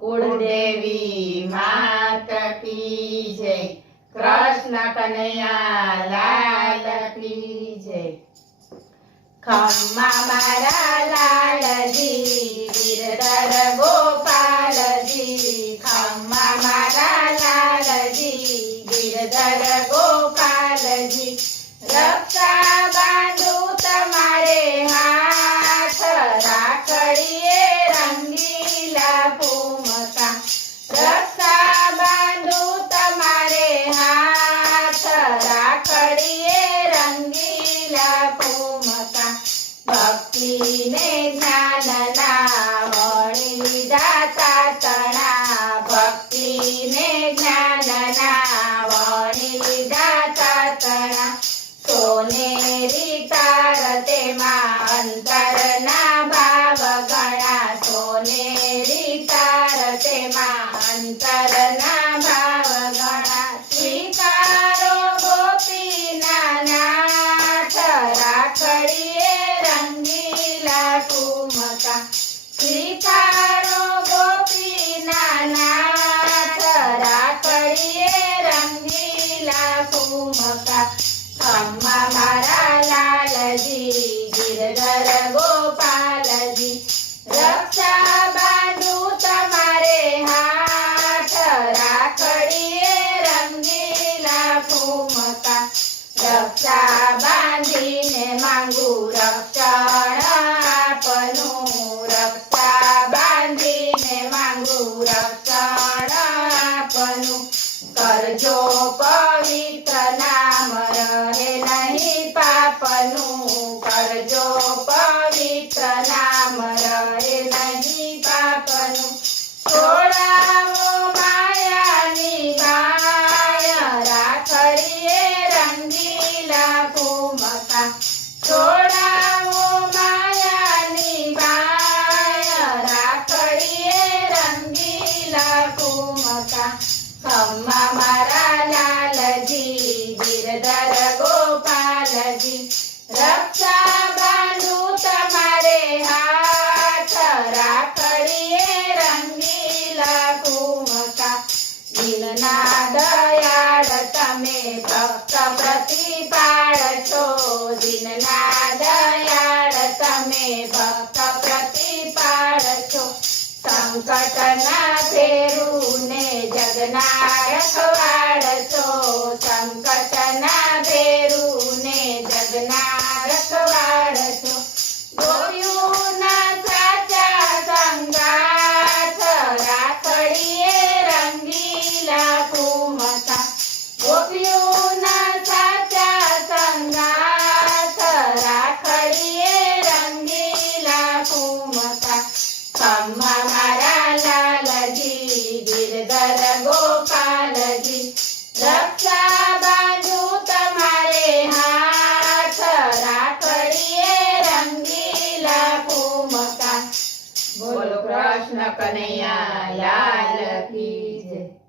कुलदेवी मात की जय। कृष्ण कन्हैया लाल की जय। खम्मा मारा लालजी गिरधर गोपालजी। खम्मा मारा लालजी गिरधर गोपालजी। रक्षा बांधू तमारे हाथ राखड़िए रंगीला फूमका। रक्षा बांधू तमारे हाथ राखड़िए रंगीला फूमका। भक्ति ने ज्ञान ना वणी लीधा तातणा। भक्ति ने ज्ञान ना वणी लीधा तातणा। सोनेरी तार तेमां अंतरना भाव गणा। सोनेरी तार तेमां अंतरना भाव गणा। स्वीकारो गोपीना नाथ राखड़िए रंगीला फूमका। स्वीकारो गोपीना नाथ राखड़िए रंगीला फूमका। खम्मा मारा लालजी गिरधर गोपालजी। रक्षा बांधू तमारे हाथ राखड़िए रंगीला फूमका। रक्षा बांधीने मांगू रक्षण आपनु। रक्षा बांधीने मांगू रक्षण आपनु। करजो पवित्र नाम रहे नहीं पापनु। करजो पवित्र नाम रहे नहीं पापनु। छोड़ावो Mayani my राखड़िए Rangeela फूमका। छोड़ावो Mayani my राखड़िए रंगीला फूमका। खम्मा मारा लालजी गिरधर गोपालजी। रक्षा बांधू तमारे हाथ राखड़िए रंगीला फूमका। दीनना दयाळ तमे भक्त प्रतिपाळ छो। दीनना दयाळ तमे भक्त प्रतिपाळ छो। संकटना फेरूने जगना रखवाड़ छो। संकटना फेरूने जगना रखवाड़ छो। गोपीओना साचा संगाथ राखड़िए रंगीला फूमका। गोपीओना साचा संगाथ राखड़िए रंगीला फूमका। खम्मा मारा लालजी गिरधर गोपालजी। रक्षा बांधू तमारे हाथ राखड़िए रंगीला फूमका। बोलो कृष्ण कन्हैया लाल की जय।